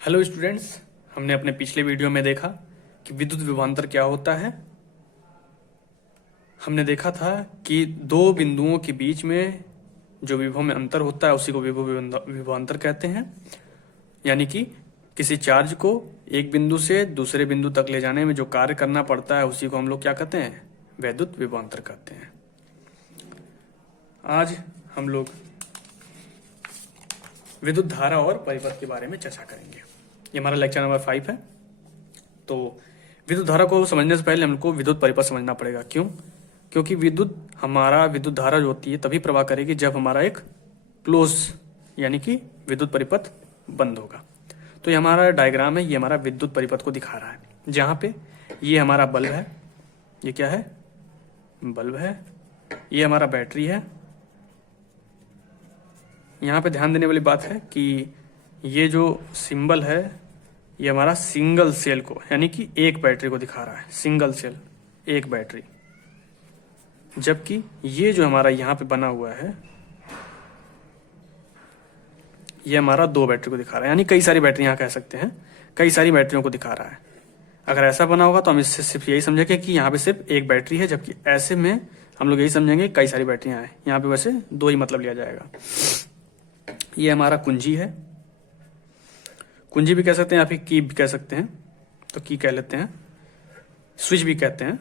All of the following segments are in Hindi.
हेलो स्टूडेंट्स, हमने अपने पिछले वीडियो में देखा कि विद्युत विभवांतर क्या होता है। हमने देखा था कि दो बिंदुओं के बीच में जो विभव में अंतर होता है उसी को विभव विभवांतर कहते हैं। यानी कि किसी चार्ज को एक बिंदु से दूसरे बिंदु तक ले जाने में जो कार्य करना पड़ता है उसी को हम लोग क्या कहते हैं, वैद्युत विभवांतर कहते हैं। आज हम लोग विद्युत धारा और परिपथ के बारे में चर्चा करेंगे। ये हमारा लेक्चर नंबर 5 है। तो विद्युत धारा को समझने से पहले हमको विद्युत परिपथ समझना पड़ेगा। क्यों? क्योंकि विद्युत धारा जो होती है तभी प्रवाह करेगी जब हमारा एक क्लोज यानी कि विद्युत परिपथ बंद होगा। तो ये हमारा डायग्राम है, ये हमारा विद्युत परिपथ को दिखा रहा है। जहाँ पे ये हमारा बल्ब है, ये क्या है, बल्ब है। ये हमारा बैटरी है। यहाँ पे ध्यान देने वाली बात है कि ये जो सिंबल है ये हमारा सिंगल सेल को यानी कि एक बैटरी को दिखा रहा है। सिंगल सेल, एक बैटरी। जबकि ये जो हमारा यहाँ पे बना हुआ है ये हमारा दो बैटरी को दिखा रहा है, यानी कई सारी बैटरी यहाँ कह सकते हैं, कई सारी बैटरियों को दिखा रहा है। अगर ऐसा बना होगा तो हम इससे सिर्फ यही समझेंगे कि यहाँ पे सिर्फ एक बैटरी है, जबकि ऐसे में हम लोग यही समझेंगे कई सारी बैटरियां हैं। यहाँ पे वैसे दो ही मतलब लिया जाएगा। ये हमारा कुंजी है, कुंजी भी कह सकते हैं या फिर की भी कह सकते हैं। तो की कह लेते हैं, स्विच भी कहते हैं,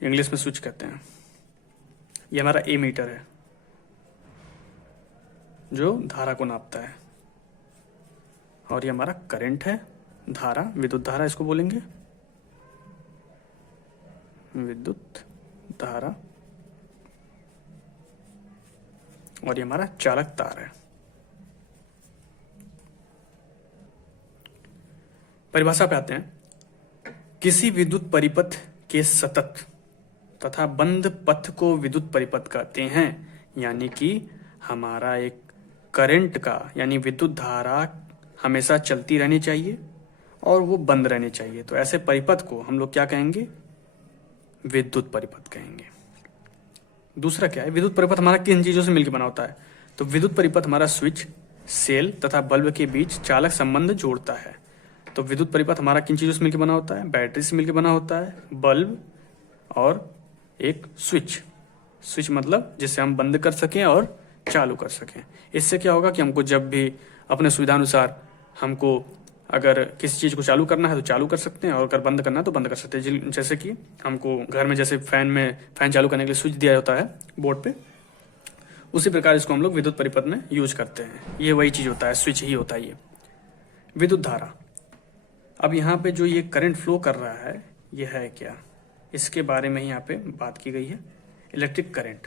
इंग्लिश में स्विच कहते हैं। ये हमारा ए मीटर है जो धारा को नापता है। और ये हमारा करंट है, धारा, विद्युत धारा इसको बोलेंगे, विद्युत धारा। और ये हमारा चालक तार है। परिभाषा पे आते हैं। किसी विद्युत परिपथ के सतत तथा बंद पथ को विद्युत परिपथ कहते हैं। यानी कि हमारा एक करंट का यानी विद्युत धारा हमेशा चलती रहनी चाहिए और वो बंद रहनी चाहिए। तो ऐसे परिपथ को हम लोग क्या कहेंगे, विद्युत परिपथ कहेंगे। दूसरा क्या है, विद्युत परिपथ हमारा किन चीजों से मिलकर बना होता है। तो विद्युत परिपथ हमारा स्विच, सेल तथा बल्ब के बीच चालक संबंध जोड़ता है। तो विद्युत परिपथ हमारा किन चीजों से मिलकर बना होता है, बैटरी से मिलकर बना होता है, बल्ब और एक स्विच। स्विच मतलब जिससे हम बंद कर सकें और चालू कर सकें। इससे क्या होगा कि हमको जब भी अपने सुविधानुसार हमको अगर किसी चीज को चालू करना है तो चालू कर सकते हैं और अगर बंद करना है तो बंद कर सकते हैं। जैसे कि हमको घर में जैसे फैन चालू करने के लिए स्विच दिया जाता है बोर्ड पे, उसी प्रकार इसको हम लोग विद्युत परिपथ में यूज करते हैं। ये वही चीज होता है, स्विच ही होता है ये। विद्युत धारा, अब यहाँ पे जो ये करंट फ्लो कर रहा है ये है क्या, इसके बारे में यहाँ पे बात की गई है। इलेक्ट्रिक करंट,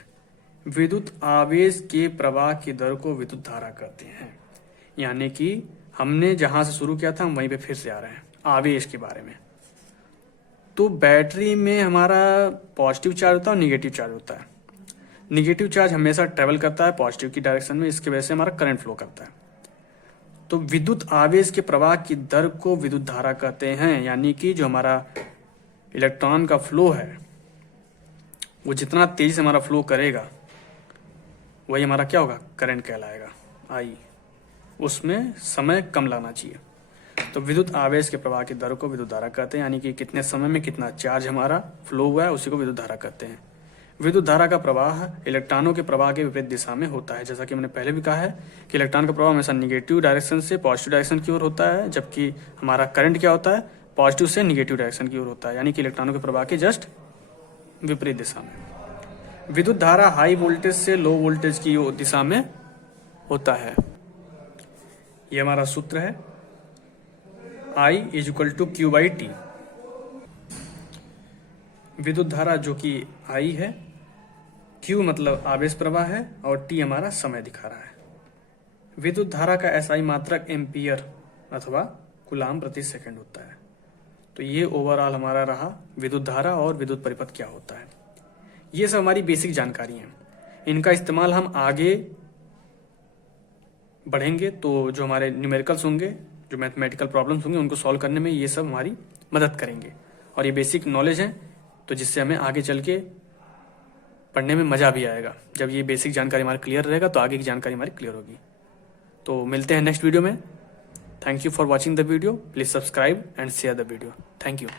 विद्युत आवेश के प्रवाह की दर को विद्युत धारा कहते हैं। यानी कि हमने जहां से शुरू किया था हम वहीं पे फिर से आ रहे हैं आवेश के बारे में। तो बैटरी में हमारा पॉजिटिव चार्ज होता है और निगेटिव चार्ज होता है। निगेटिव चार्ज हमेशा ट्रेवल करता है पॉजिटिव की डायरेक्शन में, इसकी वजह से हमारा करंट फ्लो करता है। तो विद्युत आवेश के प्रवाह की दर को विद्युत धारा कहते हैं। यानी कि जो हमारा इलेक्ट्रॉन का फ्लो है वो जितना तेजी से हमारा फ्लो करेगा वही हमारा क्या होगा, करंट कहलाएगा, आई। उसमें समय कम लगना चाहिए। तो विद्युत आवेश के प्रवाह की दर को विद्युत धारा कहते हैं। यानी कि कितने समय में कितना चार्ज हमारा फ्लो हुआ है उसी को विद्युत धारा कहते हैं। विद्युत धारा का प्रवाह इलेक्ट्रॉनों के प्रवाह के विपरीत दिशा में होता है। जैसा कि मैंने पहले भी कहा है कि इलेक्ट्रॉन का प्रवाह हमेशा निगेटिव डायरेक्शन से पॉजिटिव डायरेक्शन की ओर होता है, जबकि हमारा करंट क्या होता है, पॉजिटिव से निगेटिव डायरेक्शन की ओर होता है। यानी कि इलेक्ट्रॉनों के प्रवाह के जस्ट विपरीत दिशा में। विद्युत धारा हाई वोल्टेज से लो वोल्टेज की दिशा में होता है। ये हमारा सूत्र है, I = Q/T। विद्युत धारा जो कि I है, Q मतलब आवेश प्रवाह है और T हमारा समय दिखा रहा है। विद्युत धारा का SI मात्रक एम्पियर अथवा कूलाम प्रति सेकंड होता है। तो ये ओवरऑल हमारा रहा विद्युत धारा और विद्युत परिपथ क्या होता है। ये सब हमारी बेसिक जानकारी है। इनका इस्तेमाल हम आगे बढ़ेंगे तो जो हमारे न्यूमेरिकल्स होंगे, जो मैथमेटिकल प्रॉब्लम्स होंगे उनको सॉल्व करने में ये सब हमारी मदद करेंगे। और ये बेसिक नॉलेज है तो जिससे हमें आगे चल के पढ़ने में मजा भी आएगा। जब ये बेसिक जानकारी हमारी क्लियर रहेगा तो आगे की जानकारी हमारी क्लियर होगी। तो मिलते हैं नेक्स्ट वीडियो में। Thank you for watching the video. Please subscribe and share the video. Thank you.